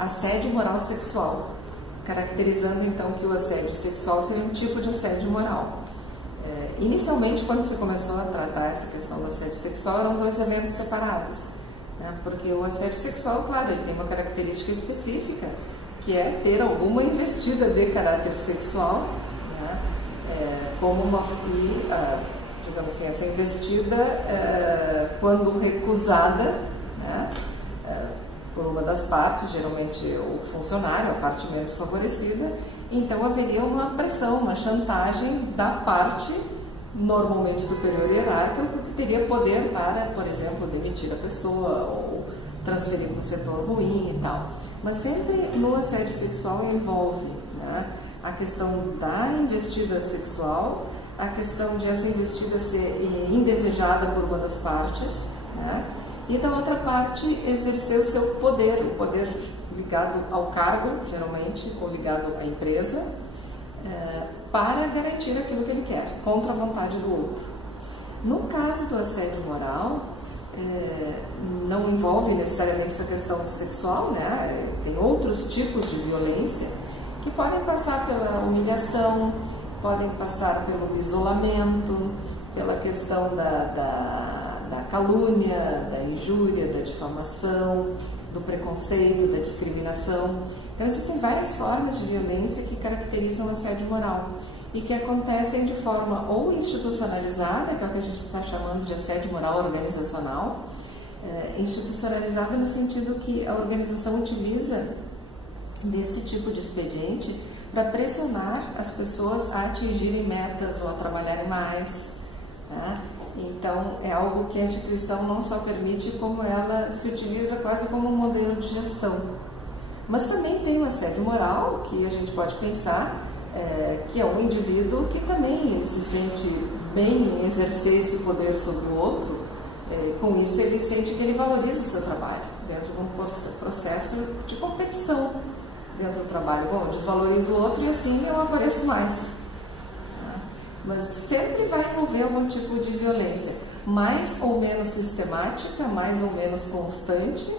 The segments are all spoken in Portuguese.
Assédio moral sexual, caracterizando então que o assédio sexual seria um tipo de assédio moral. Inicialmente, quando se começou a tratar essa questão do assédio sexual, eram dois eventos separados, né? Porque o assédio sexual, claro, ele tem uma característica específica, que é ter alguma investida de caráter sexual, né? Digamos assim, essa investida, quando recusada, né, por uma das partes, geralmente o funcionário, a parte menos favorecida, então haveria uma pressão, uma chantagem da parte normalmente superior hierárquica, que teria poder para, por exemplo, demitir a pessoa ou transferir para um setor ruim e tal. Mas sempre no assédio sexual envolve, né, a questão da investida sexual, a questão de essa investida ser indesejada por uma das partes, né, e da outra parte exercer o seu poder, o poder ligado ao cargo, geralmente, ou ligado à empresa, para garantir aquilo que ele quer, contra a vontade do outro. No caso do assédio moral, não envolve necessariamente essa questão sexual, né? Tem outros tipos de violência que podem passar pela humilhação, podem passar pelo isolamento, pela questão da calúnia, da injúria, da difamação, do preconceito, da discriminação. Então, existem várias formas de violência que caracterizam o assédio moral e que acontecem de forma ou institucionalizada, que é o que a gente está chamando de assédio moral organizacional, institucionalizada no sentido que a organização utiliza desse tipo de expediente para pressionar as pessoas a atingirem metas ou a trabalharem mais, né? Então, é algo que a instituição não só permite, como ela se utiliza quase como um modelo de gestão. Mas também tem o assédio moral, que a gente pode pensar, que é um indivíduo que também se sente bem em exercer esse poder sobre o outro. Com isso, ele sente que ele valoriza o seu trabalho, dentro de um processo de competição dentro do trabalho. Bom, eu desvalorizo o outro e assim eu apareço mais. Mas sempre vai envolver algum tipo de violência, mais ou menos sistemática, mais ou menos constante,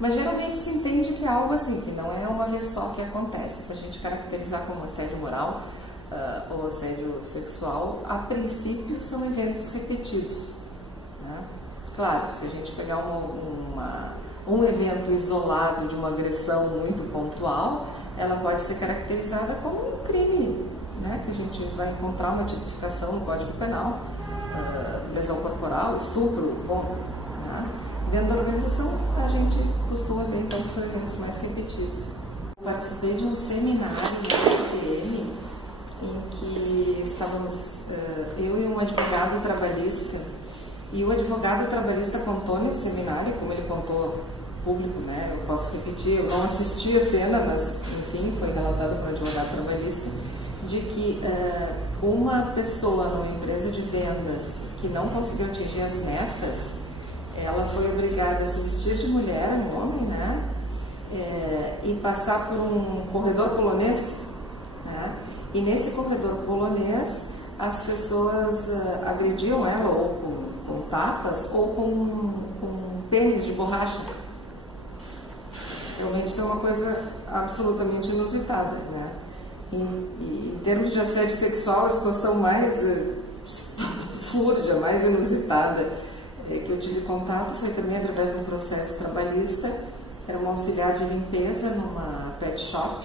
mas geralmente se entende que é algo assim, que não é uma vez só que acontece. Para a gente caracterizar como assédio moral ou assédio sexual, a princípio são eventos repetidos, né? Claro, se a gente pegar um evento isolado de uma agressão muito pontual, ela pode ser caracterizada como um crime, né, que a gente vai encontrar uma tipificação no Código Penal, lesão corporal, estupro, bom, né? Dentro da organização a gente costuma ver então que são eventos mais repetidos. Participei de um seminário no SPM em que estávamos eu e um advogado trabalhista, e o advogado trabalhista contou nesse seminário, como ele contou público, né, eu posso repetir, eu não assisti a cena, mas enfim, foi relatado para o advogado trabalhista, de que uma pessoa numa empresa de vendas que não conseguiu atingir as metas, ela foi obrigada a se vestir de mulher, um homem, né, e passar por um corredor polonês, né, e nesse corredor polonês as pessoas agrediam ela ou com tapas ou com pênis de borracha. Realmente isso é uma coisa absolutamente inusitada, né? Em termos de assédio sexual, a situação mais fúrdia, mais inusitada que eu tive contato foi também através de um processo trabalhista. Era uma auxiliar de limpeza numa pet shop,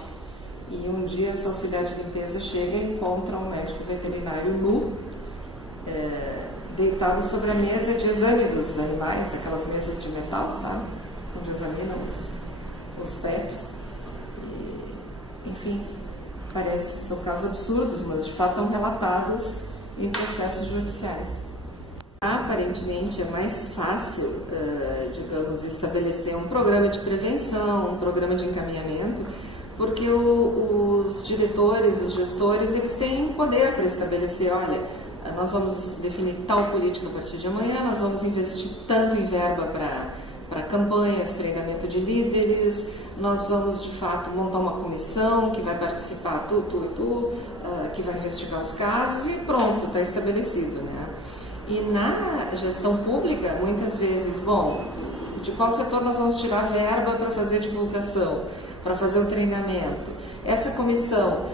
e um dia essa auxiliar de limpeza chega e encontra um médico veterinário nu, deitado sobre a mesa de exame dos animais, aquelas mesas de metal, sabe? Onde examinam os pets. Enfim, parece que são casos absurdos, mas de fato estão relatados em processos judiciais. Aparentemente é mais fácil, digamos, estabelecer um programa de prevenção, um programa de encaminhamento, porque os diretores, os gestores, eles têm poder para estabelecer, olha, nós vamos definir tal política a partir de amanhã, nós vamos investir tanto em verba para campanhas, treinamento de líderes, nós vamos de fato montar uma comissão que vai participar que vai investigar os casos e pronto, está estabelecido, né? E na gestão pública, muitas vezes, bom, de qual setor nós vamos tirar verba para fazer divulgação? para fazer o treinamento. Essa comissão,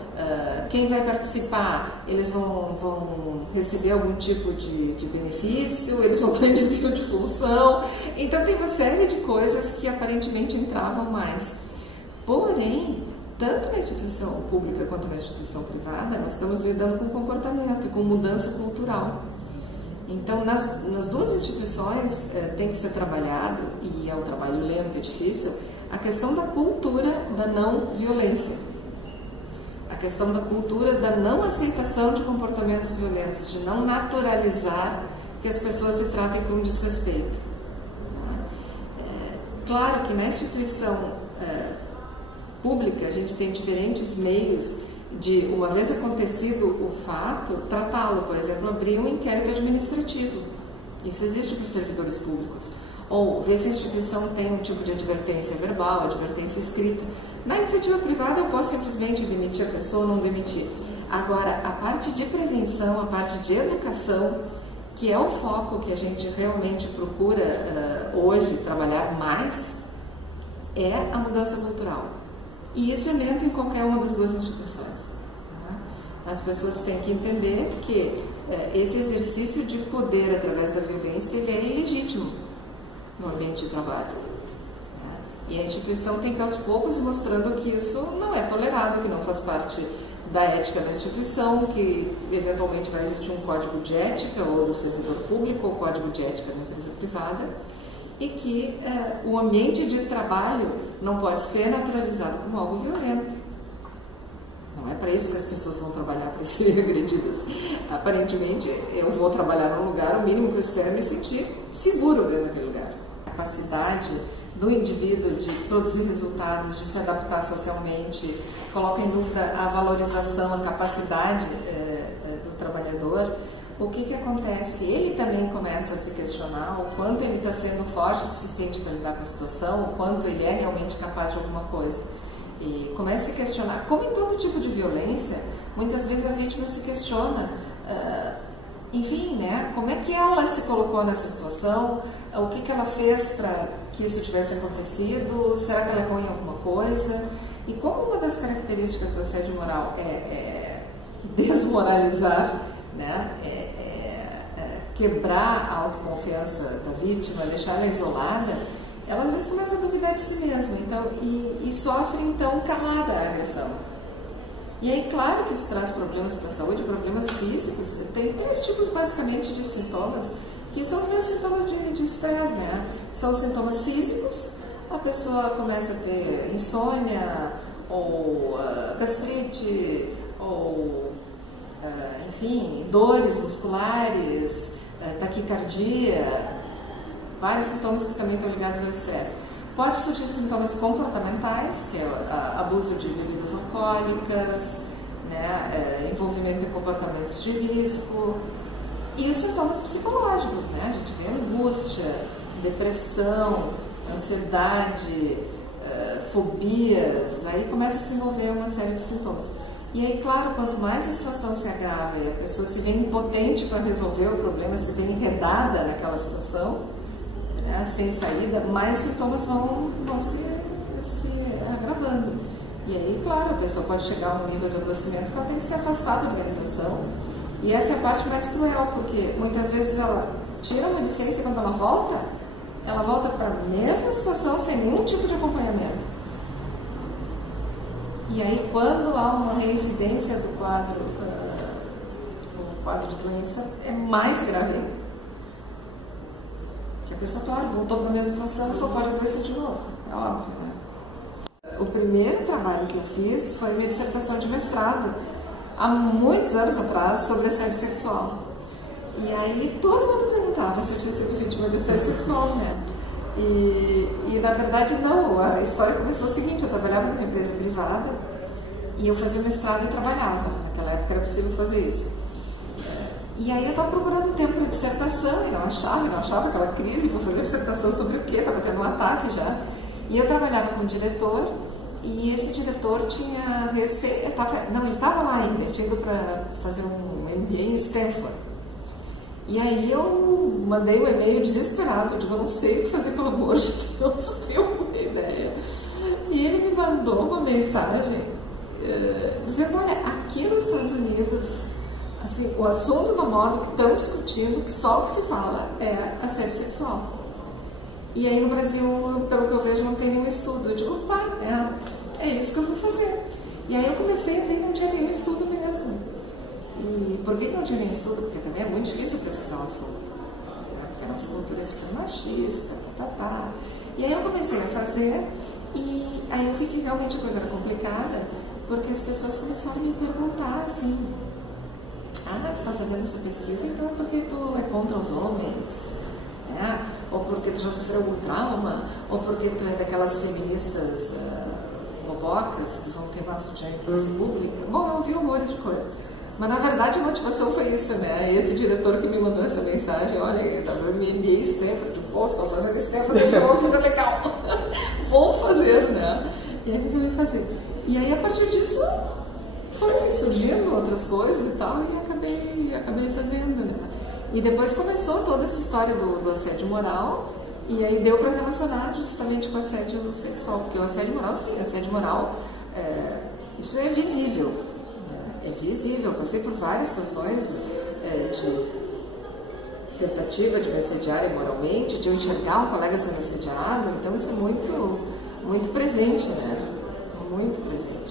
quem vai participar, eles vão receber algum tipo de benefício, eles vão ter desvio de função. Então tem uma série de coisas que aparentemente entravam mais. Porém, tanto na instituição pública quanto na instituição privada, nós estamos lidando com comportamento, com mudança cultural. Então, nas duas instituições tem que ser trabalhado, e é um trabalho lento e difícil, a questão da cultura da não violência. A questão da cultura da não aceitação de comportamentos violentos, de não naturalizar que as pessoas se tratem com desrespeito. Claro que na instituição pública a gente tem diferentes meios de, uma vez acontecido o fato, tratá-lo. Por exemplo, abrir um inquérito administrativo. Isso existe para os servidores públicos. Ou ver se a instituição tem um tipo de advertência verbal, advertência escrita. Na iniciativa privada eu posso simplesmente demitir a pessoa ou não demitir. Agora, a parte de prevenção, a parte de educação, que é o foco que a gente realmente procura hoje trabalhar mais, é a mudança cultural. E isso é lento em qualquer uma das duas instituições. As pessoas têm que entender que esse exercício de poder através da violência, ele é ilegítimo no ambiente de trabalho. E a instituição tem que aos poucos ir mostrando que isso não é tolerado, que não faz parte da ética da instituição, que eventualmente vai existir um código de ética ou do servidor público ou código de ética da empresa privada, e que o ambiente de trabalho não pode ser naturalizado como algo violento. Não é para isso que as pessoas vão trabalhar, para serem agredidas. Aparentemente, eu vou trabalhar num lugar, o mínimo que eu espero é me sentir seguro dentro daquele lugar. A capacidade do indivíduo de produzir resultados, de se adaptar socialmente, coloca em dúvida a valorização, a capacidade do trabalhador. O que acontece? Ele também começa a se questionar o quanto ele está sendo forte o suficiente para lidar com a situação, o quanto ele é realmente capaz de alguma coisa. E começa a se questionar, como em todo tipo de violência, muitas vezes a vítima se questiona, enfim, né, como é que ela se colocou nessa situação, o que ela fez para que isso tivesse acontecido, será que ela errou em alguma coisa? E como uma das características do assédio moral é desmoralizar, né, quebrar a autoconfiança da vítima, deixar ela isolada, ela às vezes começa a duvidar de si mesma, então, e sofre então calada a agressão. E aí, claro que isso traz problemas para a saúde, problemas físicos. Tem 3 tipos basicamente de sintomas, que são os mesmos sintomas de estresse, né? São os sintomas físicos, a pessoa começa a ter insônia, ou gastrite, ou enfim, dores musculares, taquicardia, vários sintomas que também estão ligados ao estresse. Pode surgir sintomas comportamentais, que é abuso de bebidas alcoólicas, né, envolvimento em comportamentos de risco, e os sintomas psicológicos, né? A gente vê angústia, depressão, ansiedade, fobias, aí começa a se desenvolver uma série de sintomas. E aí, claro, quanto mais a situação se agrava e a pessoa se vê impotente para resolver o problema, se vê enredada naquela situação, sem saída, mais sintomas vão se agravando. E aí, claro, a pessoa pode chegar a um nível de adoecimento que ela tem que se afastar da organização. E essa é a parte mais cruel, porque muitas vezes ela tira uma licença e quando ela volta para a mesma situação sem nenhum tipo de acompanhamento. E aí, quando há uma reincidência do quadro de doença, é mais grave ainda. Que a pessoa, claro, voltou para a mesma situação, só pode aparecer de novo, é óbvio, né? O primeiro trabalho que eu fiz foi minha dissertação de mestrado, há muitos anos atrás, sobre assédio sexual. E aí todo mundo perguntava se eu tinha sido vítima de assédio sexual, né? E na verdade não, a história começou o seguinte: eu trabalhava numa empresa privada e eu fazia mestrado e trabalhava. Naquela época era possível fazer isso. E aí eu estava procurando tempo para dissertação e não achava aquela crise para fazer dissertação sobre o quê? Estava tendo um ataque já. E eu trabalhava com um diretor e esse diretor tinha ele estava lá ainda, ele tinha ido para fazer um MBA em Stanford. E aí eu mandei um e-mail desesperado, eu não sei o que fazer, pelo amor de Deus, tenho uma ideia. E ele me mandou uma mensagem dizendo, olha, aqui nos Estados Unidos, assim, o assunto do modo que estão discutindo, que só o que se fala é assédio sexual. E aí no Brasil, pelo que eu vejo, não tem nenhum estudo. Eu digo, pá, é isso que eu vou fazer. E aí eu comecei a ver que não tinha nenhum estudo mesmo. E por que não tinha nenhum estudo? Porque também é muito difícil pesquisar um assunto. Porque a nossa cultura é super machista, E aí eu comecei a fazer, e aí eu vi que realmente a coisa era complicada, porque as pessoas começaram a me perguntar assim, tu está fazendo essa pesquisa, então porque tu é contra os homens? Ou porque tu já sofreu algum trauma? Ou porque tu é daquelas feministas bobocas que vão queimar sutiã em praça pública? Bom, eu ouvi horrores de coisa. Mas na verdade a motivação foi isso, né? Esse diretor que me mandou essa mensagem, olha, eu estava no MBA Stanford, estou fazendo Stanford, isso é uma coisa legal. Vou fazer, né? E aí resolvi fazer. E aí a partir disso foi surgindo outras coisas e tal, e acabei fazendo, né? E depois começou toda essa história do assédio moral, e aí deu para relacionar justamente com o assédio sexual, porque o assédio moral, sim, assédio moral, isso é visível, né? É visível. Eu passei por várias situações de tentativa de me assediar imoralmente, de eu enxergar um colega sendo assediado, então isso é muito, muito presente, né? Muito presente.